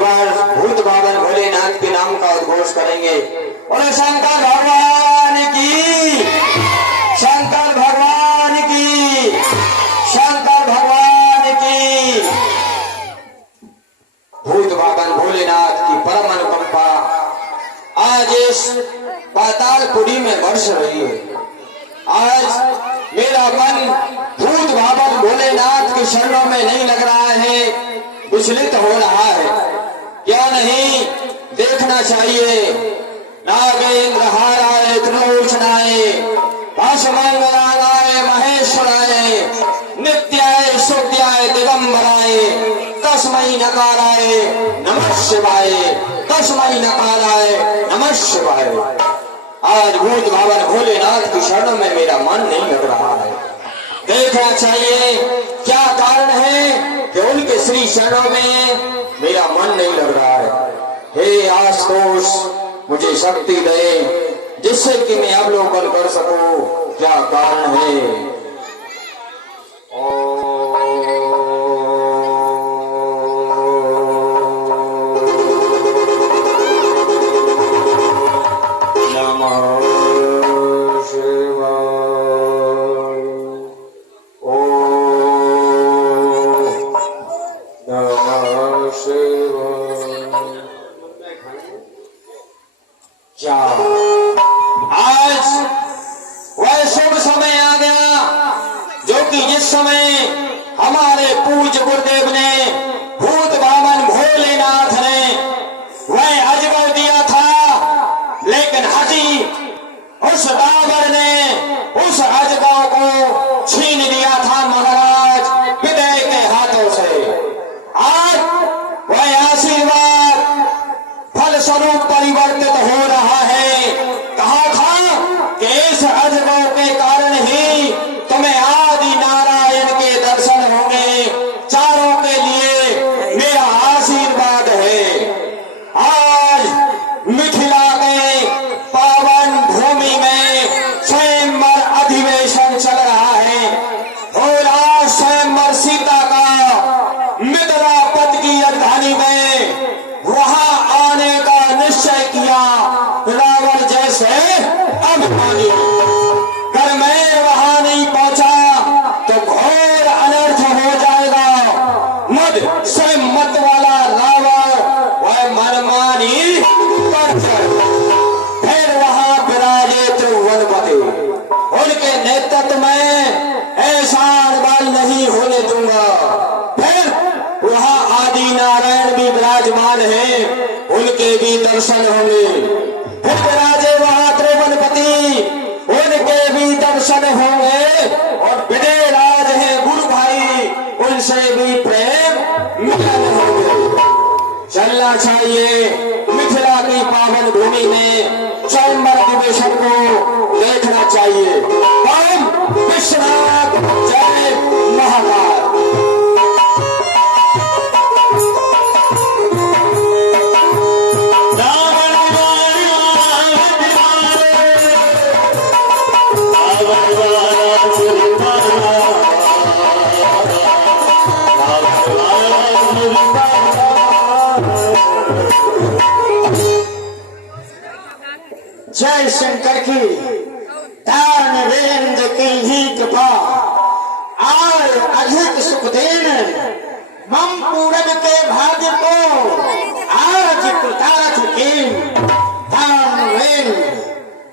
बार भूत बाबन भोलेनाथ के नाम का उद्घोष करेंगे। और शंकर भगवान की, शंकर भगवान की, शंकर भगवान की। भूत बाबन भोलेनाथ की परम अनुकंपा आज इस पातालपुरी में बरस रही है। आज मेरा मन भूत बाबन भोलेनाथ के शरणों में नहीं लग रहा है, विचलित हो रहा है। क्या नहीं देखना चाहिए। नागेंद्र हाराय त्रिलोचनाय पाशमंगलाय महेश्वराय नित्याय शुद्धाय दिगंबराय तस्मै नकाराय नमः शिवाय, तस्मै नकाराय नमः शिवाय। आज भूत बाबन भोलेनाथ की शरणों में मेरा मन नहीं लग रहा है। देखना चाहिए क्या कारण है कि उनके श्री चरणों में मेरा मन नहीं लग रहा है। हे आशुतोष, मुझे शक्ति दे जिससे कि मैं अवलोकन कर सकूं क्या कारण है। आज वह शुभ समय आ गया जो कि जिस समय हमारे पूज्य गुरुदेव ने भूत बाबन भोलेनाथ ने वह अजगर दिया था, लेकिन हटी उस बाबर ने उस अजगर को छीन लिया था महाराज विदय के हाथों से। आज वह आशीर्वाद फल स्वरूप परिवर्तित हो रहा है। कहा था कि इस अजगरों के कारण ही तुम्हें आदि नारायण के दर्शन होंगे। चारों के लिए मेरा आशीर्वाद है। आज मिथिला के पावन भूमि में स्वयंवर अधिवेशन चल रहा है। भोला स्वयंवर सीता का मिथिलापत की राजधानी में वहां आने का निश्चय किया। रावण जैसे अभिमानी कर मैं वहां नहीं पहुंचा तो घोर अनर्थ हो जाएगा। मद स्वयं मत वाला रावण वह मनमानी कर फिर वहां विराजे त्रिभुवनपति। उनके नेतृत्व में ऐसा बल नहीं होने दूंगा। फिर वहां आदि नारायण भी विराजमान है, उनके भी दर्शन होंगे। फिर विराजे वहां त्रिभुवनपति, उनके भी दर्शन होंगे। और विदय राज है गुरु भाई, उनसे भी प्रेम मिलन होंगे। चलना चाहिए मिथिला की पावन भूमि में स्वयंवर अधिवेशन को देखना चाहिए। ओम विश्वनाथ जय महाकाल। जय शंकर की तार वीरेंद्र की ही कृपा और अधिक सुख देन मम पूरब के भाग्य को आज कृतार्थ की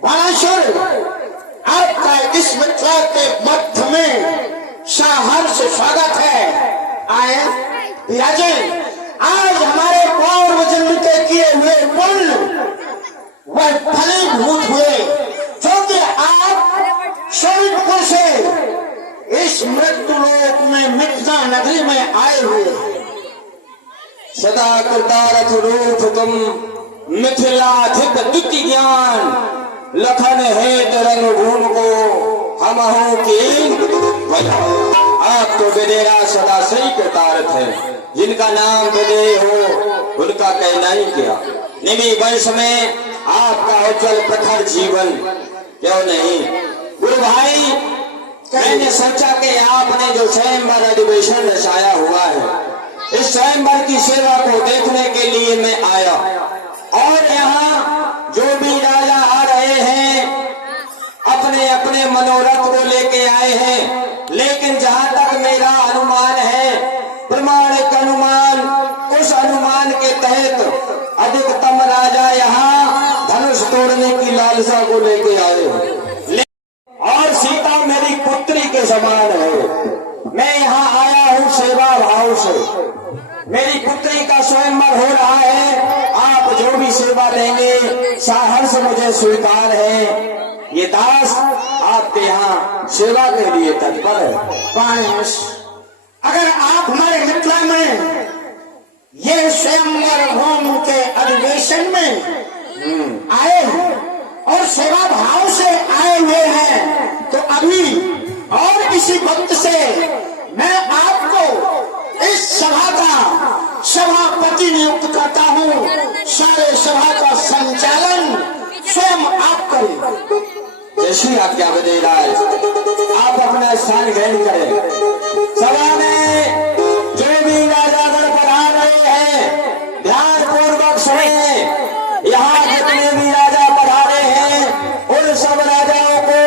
बालेश्वर आपका इस मिथिला के मध्य में सहर्ष स्वागत है। आए विराजे, आज हमारे पूर्व जन्म के किए हुए पुण्य वह फलीभूत हुए जो कि आप स्वर्गपुर से इस मृत्यु लोक में मिथिला नगरी में आए हुए। सदा कृतारथ रूप तुम मिथिलाधिक द्वितीय ज्ञान लखन हेत रंग भूम को हम हो की। आप तो विदेरा सदा सही कृतारथ है। जिनका नाम विदेय हो उनका कहना ही क्या। निमी वंश में आपका उज्जवल प्रखर जीवन क्यों नहीं। गुरु भाई, मैंने सोचा कि आपने जो स्वयंवर अधिवेशन रचाया हुआ है इस स्वयंवर की सेवा को देखने के लिए मैं आया। और यहाँ जो भी राजा आ रहे हैं अपने अपने मनोरथ को लेके आए हैं, लेकिन जहां तक मेरा अनुमान है, प्रमाणिक अनुमान, उस अनुमान के तहत अधिकतम राजा यहाँ धनुष तोड़ने की लालसा को लेके आए हैं। और सीता मेरी पुत्री के समान है। मैं यहाँ आया हूँ सेवा भाव से। मेरी पुत्री का स्वयंवर हो रहा है, आप जो भी सेवा देंगे साहस मुझे स्वीकार है। ये दास आपके यहाँ सेवा के लिए तत्पर है। पायस, अगर आप हमारे मिथिला में ये स्वयंवर होम के अधिवेशन में आए हैं और सेवा भाव से आए हुए हैं, तो अभी और इसी वक्त से मैं आपको इस सभा का सभापति नियुक्त करता हूँ। सारे सभा का संचालन स्वयं आप करें। जैसी आज्ञा बदे राज, आप अपना स्थान ग्रहण करें। सभा में जो भी राजागण पधार रहे हैं ध्यान पूर्वक सुने। यहाँ जितने भी राजा पधारे हैं उन सब राजाओं को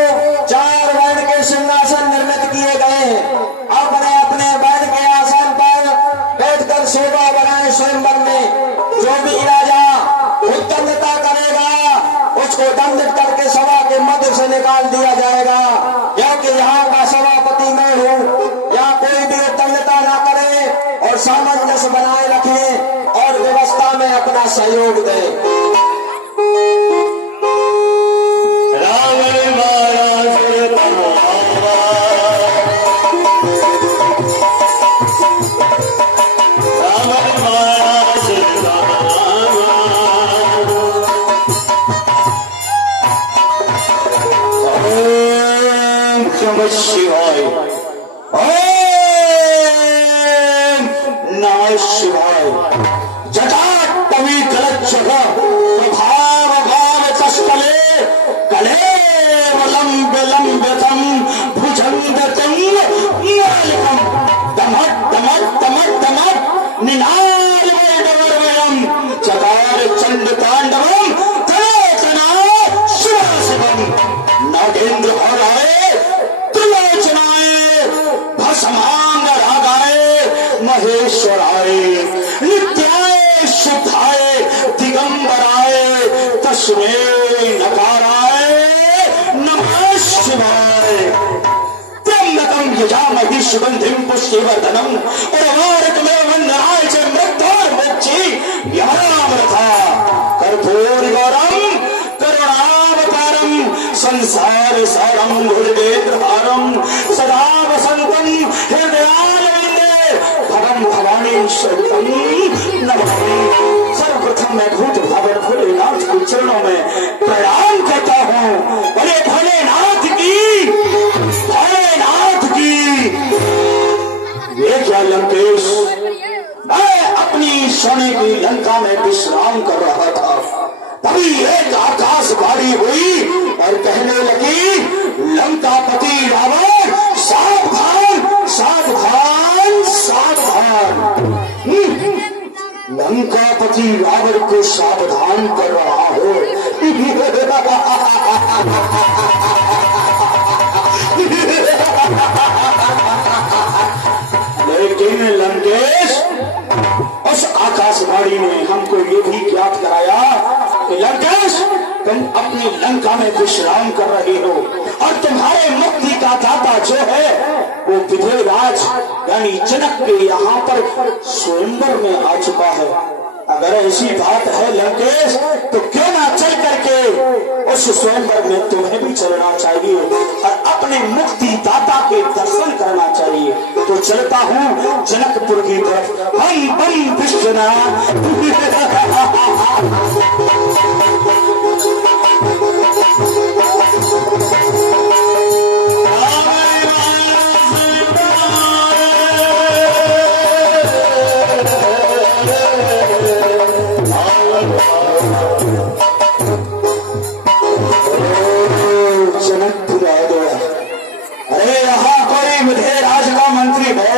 4 वर्ण के सिंहासन निर्मित किए गए हैं। अपने अपने वर्ण के आसन पर बैठकर शोभा बनाए। स्वयंवर में जो भी राजा उत्तमता करेगा उसको दंडित करके सभा के मध्य से निकाल दिया जाएगा। क्योंकि यहाँ का सभापति मैं हूँ। यहाँ कोई भी उत्तमता ना करे और सामंजस्य बनाए रखे और व्यवस्था में अपना सहयोग दे। नमः शिवाय, नमः शिवाय। जटाटवी गलच्छः प्रभाव भाव तस्कले कले लंबे लंबेतम भुजंगतम नालिकम दमट दमट दमट दमट निनाल वैडवर्वयम चकार चंड तांडवम तलोचना शिव शिवम नागेंद्र हराए त्रिलोचनाए भस्मांग रागाए महेश्वराय नित्याय शुद्धाय दिगंबराय तस्मै नकाराय नमः शिवाय। त्र्यंबकं यजामहे सुगंधिं पुष्टिवर्धनम् उर्वारुकमेव वन्दनाय च मृत्योर्मुक्षि यमामृता कर्पूरगौरं करुणावतारं संसार सारं भुजगेन्द्रहारं सदा वसन्तं हृदयालये भवं भवानी शरणं नमामि। सर्वप्रथम मैं भूत भावन भोलेनाथ के चरणों में प्रणाम करता हूँ। बोले भोलेनाथ की, भोलेनाथ की। ये क्या लंकेश, मैं अपनी सोने की लंका में विश्राम कर रहा था, तभी एक आकाशवाणी हुई और कहने लगी, लंकापति रावण सावधान सावधान सावधान। लंकापति रावण को सावधान कर रहा हो। लेकिन लंकेश, उस आकाशवाणी ने हमको ये भी ज्ञात कराया कि लंकेश, तुम अपनी लंका में विश्राम कर रहे हो और तुम्हारे मुक्ति का दाता जो है वो विधेयराज यानी जनक के यहाँ पर स्वयंवर में आ चुका है। अगर ऐसी बात है लंकेश, तो क्यों ना चल करके उस स्वयंवर में तुम्हें भी चलना चाहिए और अपने मुक्ति दाता के दर्शन करना चाहिए। तो चलता हूँ जनकपुर की तरफ। हम बम विश्वना जनकपुर आ गया। अरे यहाँ कोई विधेयराज का मंत्री है?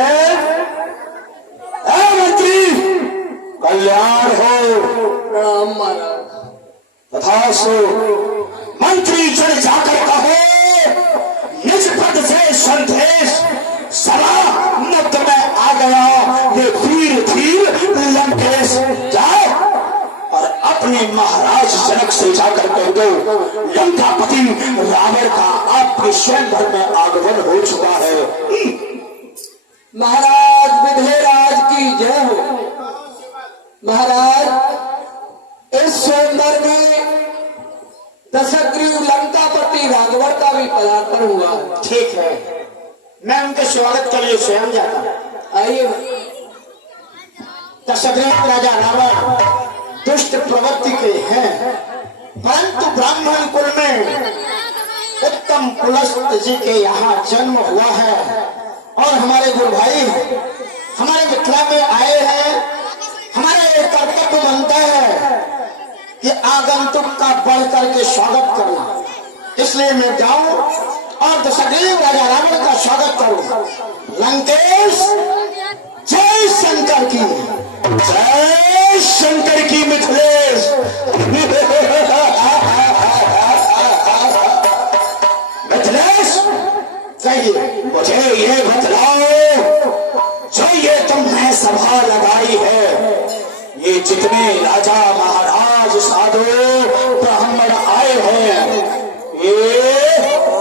मंत्री साहस हो। मंत्री जन जाकर कहो निज पद से संदेश, सलामत में आ गया ये वीर धीर लंकेश। जाओ और अपने महाराज जनक से जाकर कह दो लंकापति रावण का आपके स्वयंवर में आगमन हो चुका है। महाराज विधेयराज की जय हो। महाराज इस स्वयंवर में दशग्रीव लंकापति राघव का भी पदार्पण हुआ। ठीक है, मैं उनके स्वागत के लिए स्वयं जाता हूं। आइए। दशग्रीव राजा रावण दुष्ट प्रवृत्ति के हैं, परंतु ब्राह्मण कुल में उत्तम पुलस्त जी के यहाँ जन्म हुआ है और हमारे गुरु भाई हमारे मिथिला में आए हैं। हमारा एक कर्तव्य बनता है कि आगंतुक का बढ़ करके स्वागत करना, इसलिए मैं जाऊं और दशग्रीव राजा रावण का स्वागत करूं। लंकेश जय शंकर की, जय शंकर की मिथिलेश। मिथिलेश कहिए मुझे ये बतलाओ, जो ये तुमने सभा लगाई है, ये जितने राजा महाराज साधु ब्राह्मण आए हैं, ये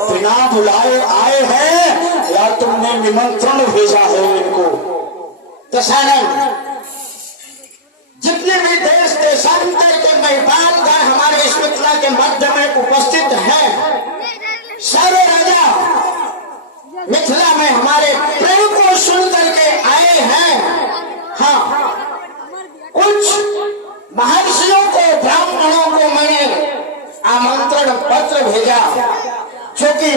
बिना बुलाए आए हैं या तुमने निमंत्रण भेजा है इनको? दशानन, जितने भी देश देशांतर के मेहमानगण हमारे इस मिथिला के मध्य में उपस्थित हैं, सारे राजा मिथिला में हमारे प्रेम को सुन करके आए हैं। हाँ, कुछ महर्षियों को ब्राह्मणों को मैंने आमंत्रण पत्र भेजा, जो कि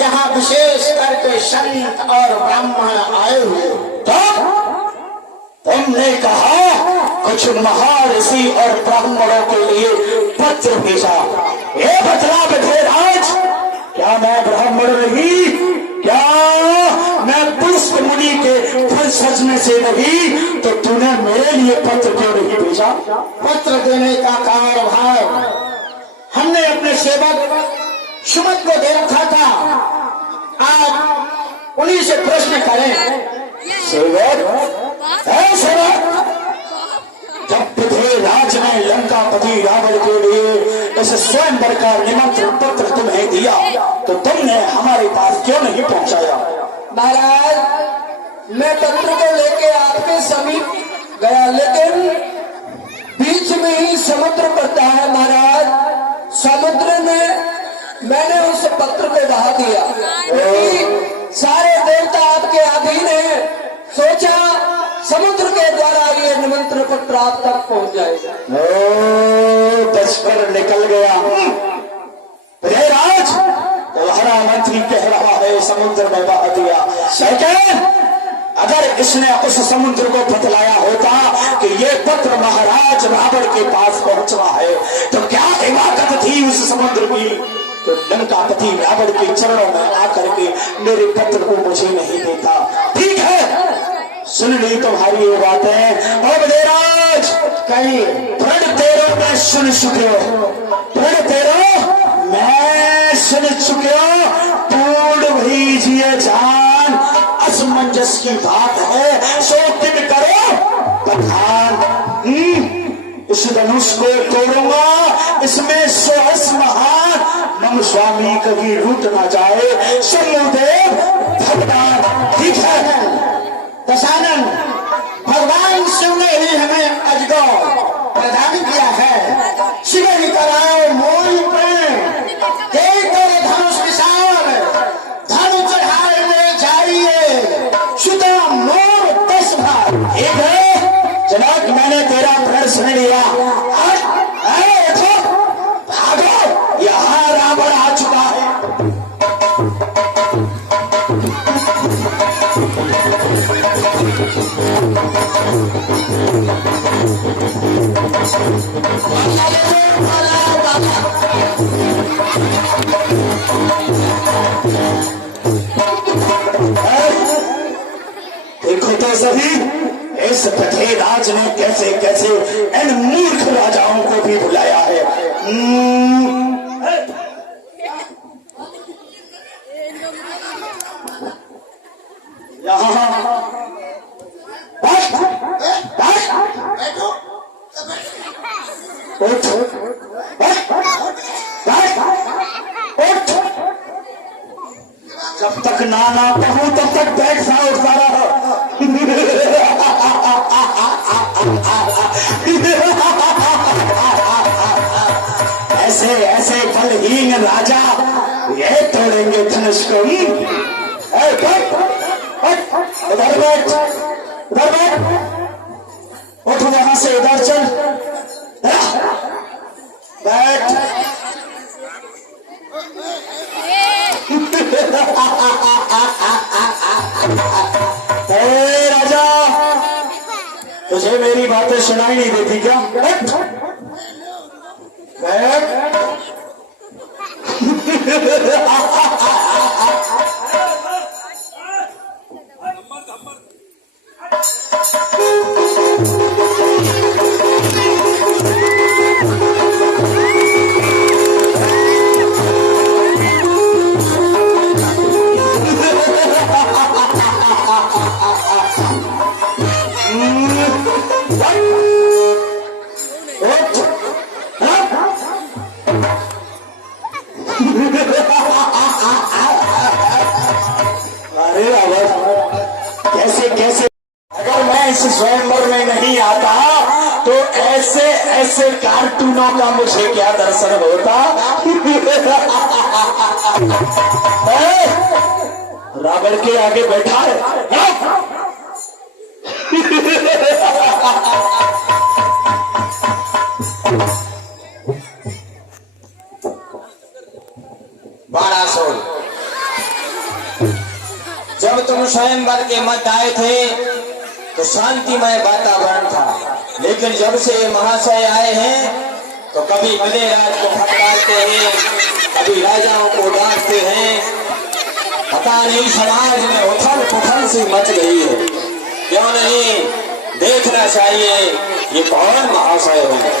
यहाँ विशेष करके संत और ब्राह्मण आए हुए। तो तुमने कहा कुछ महर्षि और ब्राह्मणों के लिए पत्र भेजा। ये बतला विधेयराज, क्या मैं ब्राह्मण नहीं, क्या मैं पुष्प मुनि के फल सजने से नहीं, तो तूने मेरे लिए पत्र क्यों नहीं भेजा? पत्र देने का कारण भाई, हमने अपने सेवक सुमत को दे रखा था। आज उन्हीं से प्रश्न करें। सेवक, जब विधेयराज ने लंकापति रावण के लिए इस स्वयंवर का निमंत्रण पत्र तुम्हें दिया, तो तुमने हमारे पास क्यों नहीं पहुंचाया? महाराज, मैं पत्र को लेके आपके समीप गया, लेकिन बीच में ही समुद्र पड़ता है। महाराज, समुद्र में मैंने उस पत्र को बहा दिया, क्योंकि सारे देवता आपके अधीन है। सोचा समुद्र के द्वारा ये निमंत्रण पत्र आप तक पहुंच जाएगा। तस्कर निकल गया। विधेयराज, तुम्हारा मंत्री कह रहा है समुद्र में बहा दिया। लेकिन अगर इसने उस समुद्र को बतलाया होता कि ये पत्र महाराज रावण के पास पहुंचना है, तो क्या हिमाकत थी उस समुद्र की तो लंकापति रावण के चरणों में आकर के मेरे पत्र को मुझे नहीं देता? ठीक है, सुन ली तुम्हारी ये बातें। और विधेयराज, कहीं प्रण तेरो मैं सुन चुके हो, प्रण तेरो मैं सुन चुके हो। पूर्ण भीजिए जान, असमंजस की बात है, सो तुम करो बखान। इस धनुष को तोड़ूंगा, इसमें सोहस महान, मम स्वामी कभी रूठ ना जाए, शंभुदेव भगवान। ठीक है दशानन, भगवान शिव ने ही हमें अजगर प्रदान किया है। शिव ही कराओ मोल प्रेम, धनुष विशाल, धनु चढ़ाए में जाइए, सुधा मोर 10 भाग। एक है जनाब, मैंने तेरा प्रण सुन लिया। भागो, यहाँ रावण आ चुका है। देखो तो सभी, इस विधेयराज ने कैसे कैसे इन मूर्ख राजाओं को भी बुलाया है। जब तक ना कहूं तब तक बैठ सा उठता रहो। ऐसे ऐसे बलहीन राजा ये तोड़ेंगे धनुष को। उधर बैठ, उधर बैठ, उठ वहां से इधर चल, बैठ। राजा तुझे मेरी बातें सुनाई नहीं देती क्या? बैठ, बैठ। कैसे कैसे अगर मैं इस स्वयंवर में नहीं आता तो ऐसे ऐसे कार्टूनों का मुझे क्या दर्शन होता। रावण के आगे बैठा है। बाणासुर, जब तुम स्वयंवर के मध्य आए थे तो शांतिमय वातावरण था, लेकिन जब से ये महाशय आए हैं तो कभी मिले राज को फटकारते हैं, कभी राजाओं को डांटते हैं। पता नहीं समाज में उथल पुथल सी मच गई है। क्यों नहीं देखना चाहिए ये कौन महाशय है।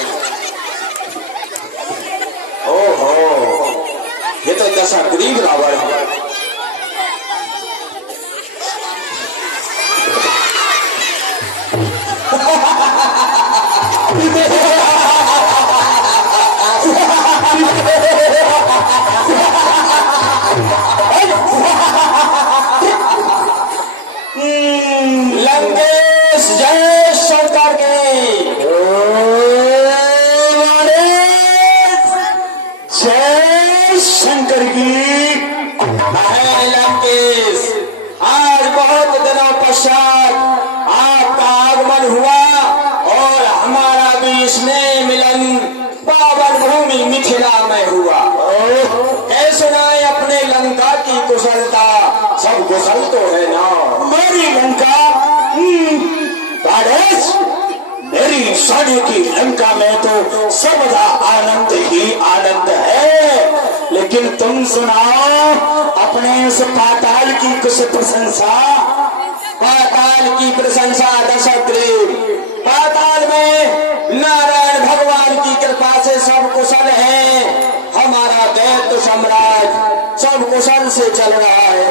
ओहो, ये तो दशाग्रीव रावण है। लंकेश जय शंकर के, जय शंकर की। लंकेश, आज बहुत दिनों पश्चात आपका आगमन हुआ और हमारा भी स्नेह मिलन पावन भूमि मिथिला में हुआ। कैसे ना अपने लंका की कुशलता, सब कुशल तो है ना। मेरी लंका, मेरी सोने की लंका में तो सर्वदा आनंद ही आनंद है। लेकिन तुम सुनाओ अपने उस पाताल की कुछ प्रशंसा। पाताल की प्रशंसा दशाग्रीव, पाताल में नारायण भगवान की कृपा से सब कुशल है। हमारा दैत्य साम्राज्य सब कुशल से चल रहा है।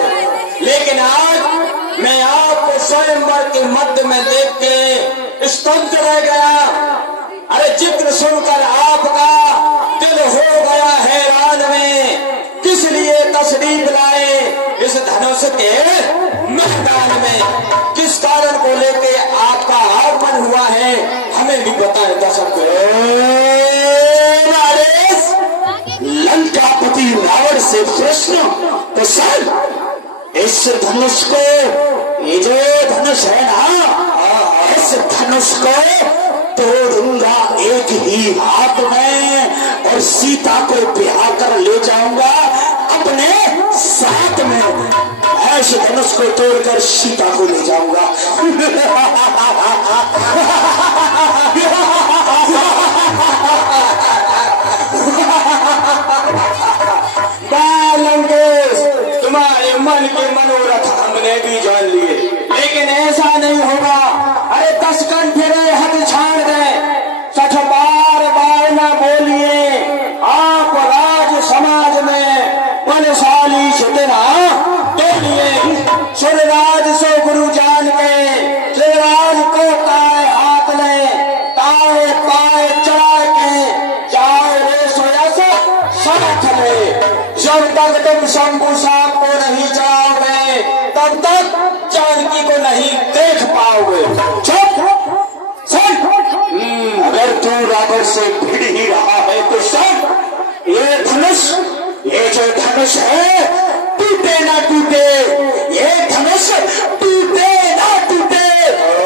लेकिन आज मैं आपको स्वयंवर के मध्य में देख के स्तब्ध रह गया। अरे जिक्र सुनकर आपका दिल हो गया हैरान में। किस लिए तशरीफ लाए इस धनुष के मैदान में, किस कारण को लेके आपका आगमन हुआ है, हमें भी बताएं दर्शक। लंकापति रावण से प्रश्न तो सर, इस धनुष को, ये जो धनुष है ना, इस धनुष को तोड़ूंगा एक ही हाथ में और सीता को ब्याह कर ले जाऊंगा अपने साथ में। ऐसे धनुष को तोड़कर सीता को ले जाऊंगा। तुम्हारे मन के मनोरथ हमने भी जान लिए, लेकिन ऐसा नहीं होगा। अरे 10 कंठे हद छाड़ दे, 60 बार बार ना बोलिए। तब तक जानकी को नहीं देख पाओगे। चुप सुन, अगर तू रावण से भिड़ ही रहा है तो सुन, ये धनुष, ये जो धनुष है टूटे ना टूटे, ये धनुष टूटे ना टूटे।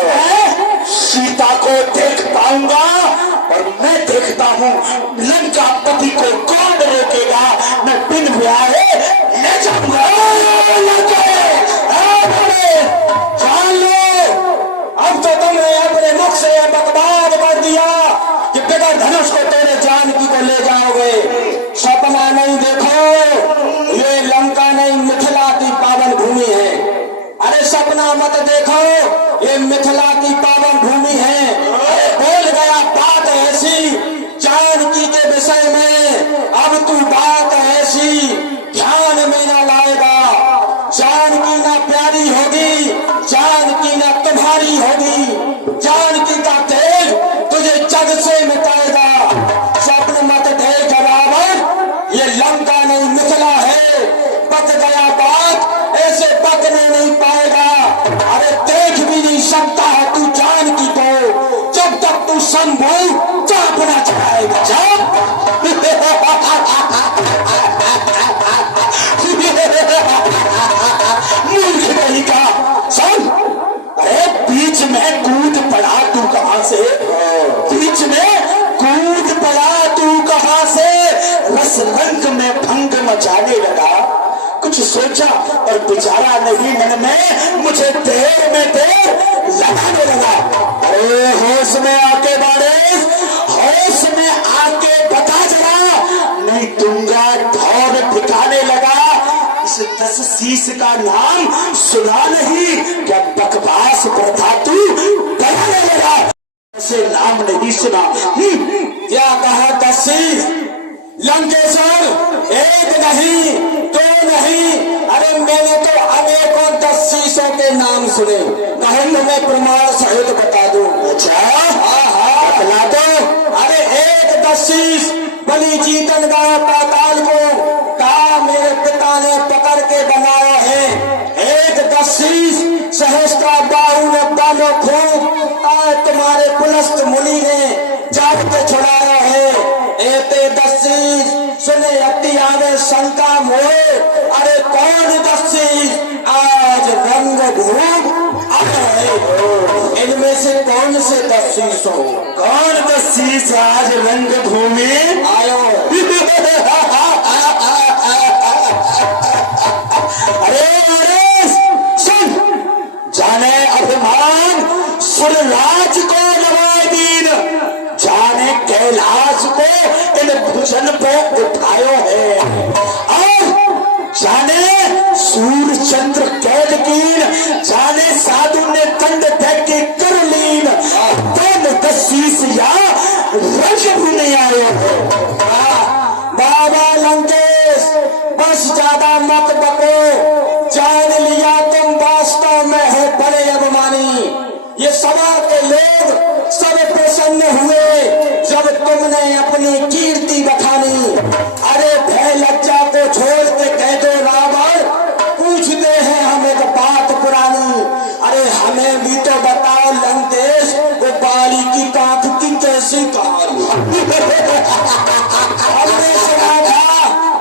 मैं सीता को देख पाऊंगा और मैं देखता हूँ लंका पति को कौन रोकेगा। मैं बिन ब्याहे ले जाऊंगा। जान लो, अब तो तुमने अपने मुख से बकवाद कर दिया कि बिना धनुष को तेरे जानकी को ले जाओगे। सपना नहीं देखो, ये लंका नहीं मिथिला की पावन भूमि है। अरे सपना मत देखो, ये मिथिला की पावन भूमि है। अरे बोल गया बात ऐसी जानकी के विषय में, अब तू बात ऐसी ध्यान में ना लाएगा। जानकी ना प्यारी होगी, जानकी ना तुम्हारी होगी, जानकी का तेज तुझे जग से मिटाएगा। स्वप्न मत देख रावण, ये लंका नहीं मिथिला है। बच गया बात, ऐसे बचने नहीं पाएगा। अरे देख भी नहीं सकता है तू जानकी को, जब तक तू शंभू चाप ना चढ़ाएगा। मूर्ख नहीं का सुन, अरे बीच में कूद पड़ा तू कहां से, बीच में कूद पड़ा तू कहां से। रस रंग में भंग मचाने लगा, कुछ सोचा और विचारा नहीं मन में, मुझे देर में देर लगाने लगा। अरे होश में आके बारिश, होश में आके बता जरा, नहीं दूंगा धौर ठिकाने लगा। इस 10 शीश का नाम सुना नहीं, क्या बकवास प्रथा तू बनाने लगा। ऐसे नाम नहीं सुना। क्या कहा 10 शीश? लंकेश्वर एक नहीं, दो नहीं, अरे मैंने तो अनेकों 10 शीशों के नाम सुने। नहीं तो मैं प्रमाण सहित बता दूं। अच्छा हाँ बता दो। अरे एक 10 शीश बलि जीतन गया पाताल को, कहा मेरे पिता ने पकड़ के बनाया है। एक 10 शीश सहस्त्रा बाहु ने बालो खूब, आज तुम्हारे पुलस्त मुनि ने जाग के छुड़ाया है। एते 10 शीश सुने अति आवे शंका मोहे, अरे कौन 10 शीश आज रंग भूप इनमें से कौन से 10 शीश हो? कौन 10 शीश आज रंग भूमि आयो? अरे सुन, जाने अभिमान सुरराज को नवाए दीन, जाने कैलाश को इन भुजन पे उठायो है, और जाने सूर्य चंद्र कैद कीन, जाने साधु ने दंड देख के कर लीन। तुम 10 शीश या रज भी नहीं आए हो। बाबा लंकेश बस ज्यादा मत बको, जान लिया तुम वास्तव में है बड़े अभिमानी। ये सभा के लोग सब प्रसन्न हुए जब तुमने अपनी कीर्ति बखानी। अरे भय लज्जा को छोड़ के कह दो रावण, पूछते हैं हम एक बात पुरानी। अरे हमें भी तो बताओ लंकेश, वो बाली की कांख की कैसी कहानी? हमने सुना था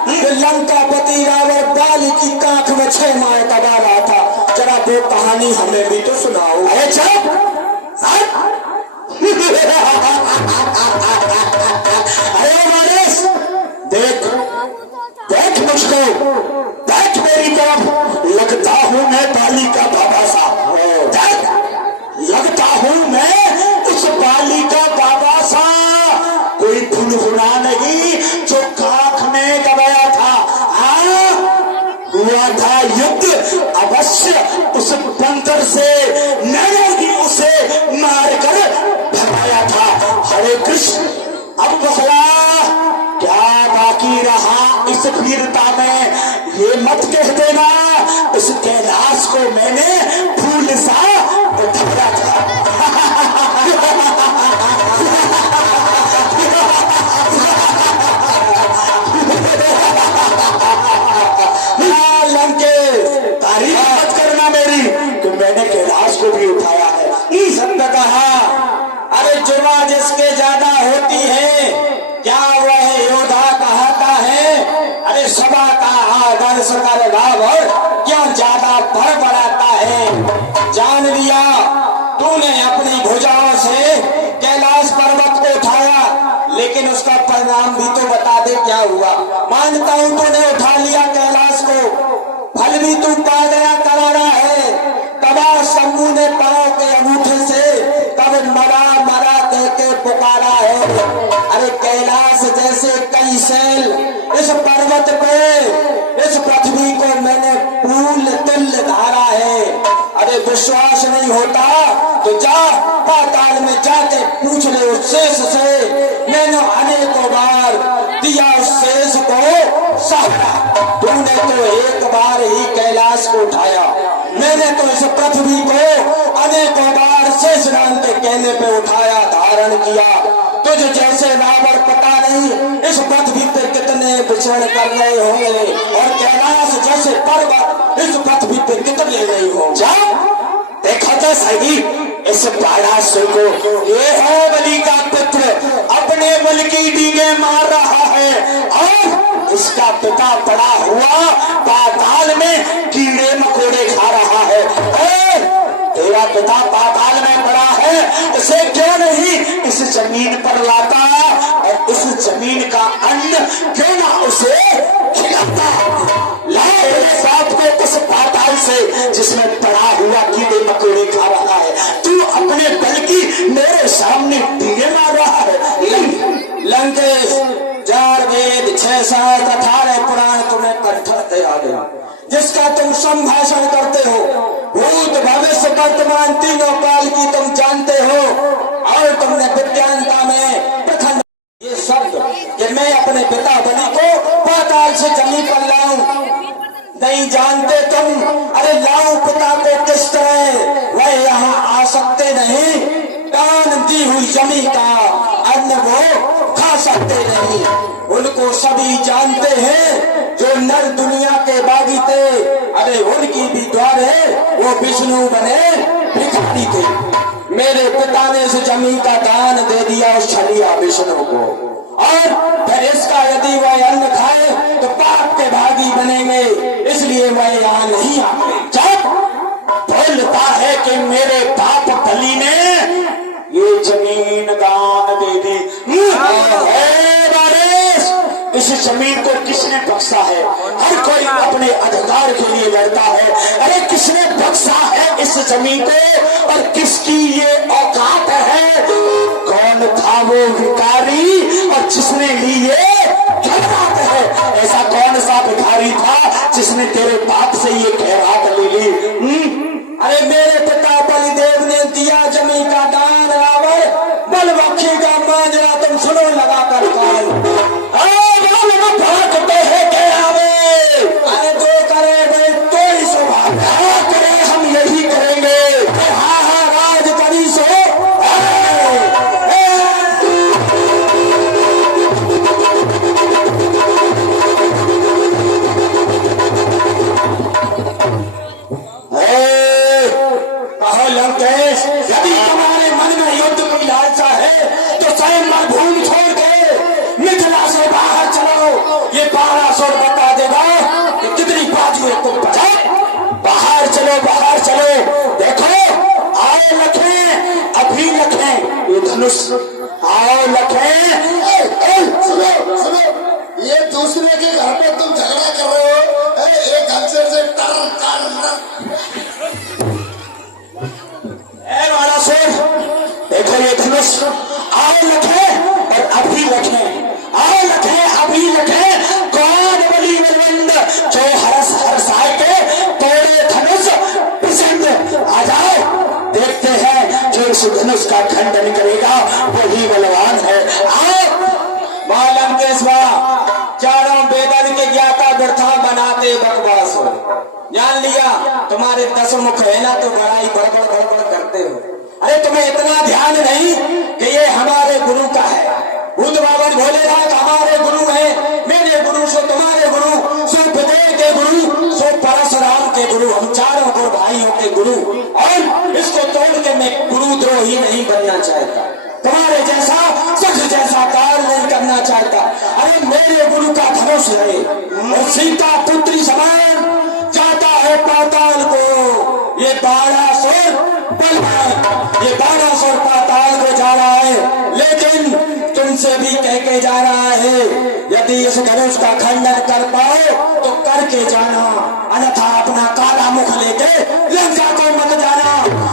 कि लंकापति रावण बाली की कांख में 6 माह दबा रहा था। जरा वो कहानी हमें भी तो सुनाओ। अरे चुप, अरे मारिस, देख देख मुझको, देख मेरी तरफ, लगता हूँ मैं बाली का बाबा सा। देख, लगता हूँ मैं उस बाली का बाबा सा, कोई फुनफुना नहीं जो काख में दबाया था। हुआ था युद्ध अवश्य उस बंदर से, मैंने ही उसे मारकर भगाया था। हरे कृष्ण, अब बसला क्या बाकी रहा इस वीरता में, ये मत कह देना उस कैलाश को मैंने फूल सा उठाया था। तारीफ मत करना मेरी। भर बढ़ाता है। जान लिया तूने अपनी भुजाओं से कैलाश पर्वत को उठाया, लेकिन उसका परिणाम भी तो बता दे क्या हुआ। मानता हूं तूने उठा लिया कैलाश को, फल भी तू पा गया करारा है। तबाह शंभू ने पांव के अंगूठे से तब मरा मरा कह के पुकारा है। अरे कैलाश जैसे कई शैल इस पर्वत पे, इस पृथ्वी को मैंने फूल तिल धारा है। अरे विश्वास नहीं होता तो जा पाताल में जाके पूछ ले उस शेष से। मैंने अनेकों बार दिया उस शेष को सहारा, तूने तो एक बार ही कैलाश को उठाया। मैंने तो इस पृथ्वी को अनेकों बार शेष नाम के कहने पे उठाया, धारण किया। तुझे जैसे रावण पता नहीं इस पृथ्वी पे कितने विचरण कर रहे होंगे, और कैलाश जैसे पर्वत इस पृथ्वी पे कितने नहीं होंगे। जा देखा तो सही इस बारासुर को, ये है बलि का पुत्र, अपने बल की डींगे मार रहा है, और इसका पिता पड़ा हुआ पाताल में कीड़े मकोड़े खा रहा है। तेरा पिता पाताल में पड़ा है, उसे क्यों नहीं इस जमीन पर लाता, और इस जमीन का अन्न क्यों ना उसे खिलाता। लाओ सांप को उस पाताल से जिसमें पड़ा हुआ कीड़े मकोड़े खा रहा है। तू अपने बल की मेरे सामने डींगे मार रहा है। लंकेश 4 वेद 6 7 18 पुराण तुम्हें कंठस्थ थे आ गया, जिसका तुम संभाषण करते हो। भूत भविष्य वर्तमान तीनों काल की तुम जानते हो, और तुमने विज्ञानता में प्रखंड ये शब्द कि मैं अपने पिता बलि को पाताल से जमीन पर लाऊं नहीं जानते तुम। अरे लाऊं पिता को किस तरह, वह यहाँ आ सकते नहीं। दान दी हुई जमीन का अन्न वो खा सकते नहीं। उनको सभी जानते हैं जो नर दुनिया के बागी थे। अरे उनकी भी द्वारे वो विष्णु बने भिखारी थे। मेरे पिता ने इस जमीन का दान दे दिया उस छलिया विष्णु को, और फिर इसका यदि वह अन्न खाए तो पाप के भागी बनेंगे, इसलिए वह यहाँ नहीं आते। जब बोलता है कि मेरे बाप बलि ने ये जमीन दान दे दी, इस जमीन को किसने बख्शा है। हर कोई अपने अधिकार के लिए लड़ता है। अरे किसने बख्शा है इस जमीन को, और किसकी ये औकात है। कौन था वो भिखारी, और जिसने ली ये खैरात है। ऐसा कौन सा भिखारी था जिसने तेरे बाप से ये खैरात ले ली। अरे मेरे पिता बलिदेव ने दिया जमीन का दान, रावण बल बख्शेगा मांझरा। तुम सुनो लगा कर कान, भागते हैं क्या वे। अरे जो करे वे तो ही स्वभाव करे, हम यही करेंगे। हाँ हाँ राज करी सो। कहो लंकेश, यदि तुम्हारे मन में युद्ध की लालसा है तो स्वयं मरुभूमि छोड़ के मिथिला से बाहर चलो। ये बारासुर बता देगा कि कितनी बाजू है तुम बचा। बाहर चलो बाहर चलो। देखो आओ लखें, अभी लखें ये धनुष, आओ लखें। सुनो सुनो, ये दूसरे के घर में तुम झगड़ा कर रहे हो। एक खंजर से टर टर देखो ये धनुष, आओ लखें और अभी लखें, आओ लखें अभी लखें। कौन बलि बलवंत जो हरस हरसाए के तोड़े धनुष पसंद। आ जाओ देखते हैं जो इस धनुष का खंडन करेगा वही बलवान है। आओ मालम के चारों वेदन के ज्ञाता व्यर्था बनाते बकवास हो। जान लिया तुम्हारे 10 मुख है ना तो बड़ाई बड़बड़ बड़बड़ करते हो। अरे तुम्हें इतना ध्यान नहीं कि ये हमारे गुरु का है। भूत बाबन भोलेनाथ हमारे गुरु हैं। मेरे गुरु सो तुम्हारे गुरु, सो विजय के गुरु, सो परशुराम के गुरु। हम चारों गुरु भाइयों के गुरु, और इसको तोड़ के मैं गुरुद्रोही नहीं बनना चाहता। तुम्हारे जैसा सख जैसा कार्य नहीं करना चाहता। अरे मेरे गुरु का धनुष है, सीता पुत्री समान जाता है पाताल को। बाणासुर बल है, ये बाणासुर पाताल को जा रहा है, लेकिन तुमसे भी कह के जा रहा है यदि इस धनुष का खंडन कर पाओ तो करके जाना, अन्यथा अपना काला मुख लेके लंका को मत जाना,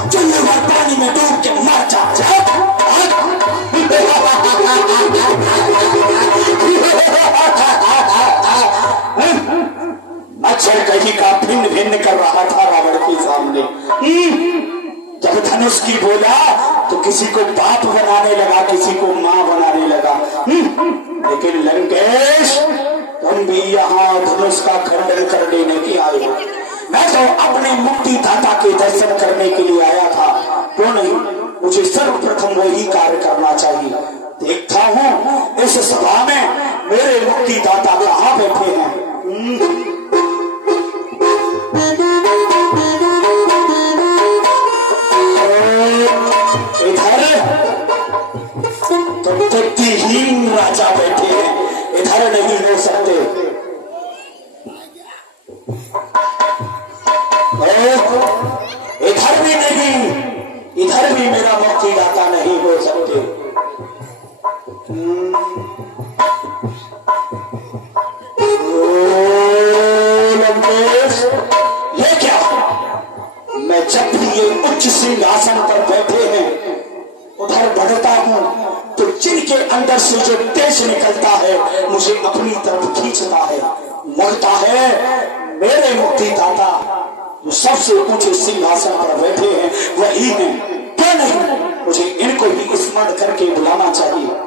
चुल्लू भर पानी में डूब के मर जा। मच्छर कहीं का भिन्न भिन्न कर रहा था रावण के सामने। जब धनुष की बोला तो किसी को बाप बनाने लगा, किसी को मां बनाने लगा। लेकिन लंकेश, तुम भी यहाँ धनुष का खंडन कर लेने के आए हो। मैं तो अपने मुक्ति दाता के दर्शन करने के लिए आया था, क्यों नहीं? मुझे सर्वप्रथम वही कार्य करना चाहिए। देखता हूँ इस सभा में मेरे मुक्ति दाता कहाँ बैठे हैं। इधर तो बुद्धिहीन राजा बैठे हैं, इधर नहीं हो सकते। इधर भी नहीं, इधर भी मेरा मुक्ति दाता नहीं हो सकते। ये क्या? मैं जब भी ये उच्च सिंहासन पर बैठे हैं उधर बढ़ता हूं तो जिनके अंदर से जो तेज निकलता है मुझे अपनी तरफ खींचता है। लगता है मेरे मुक्ति दाता जो सबसे ऊंचे सिंहासन पर बैठे हैं वही हैं। क्यों नहीं, मुझे इनको भी स्मरण करके बुलाना चाहिए।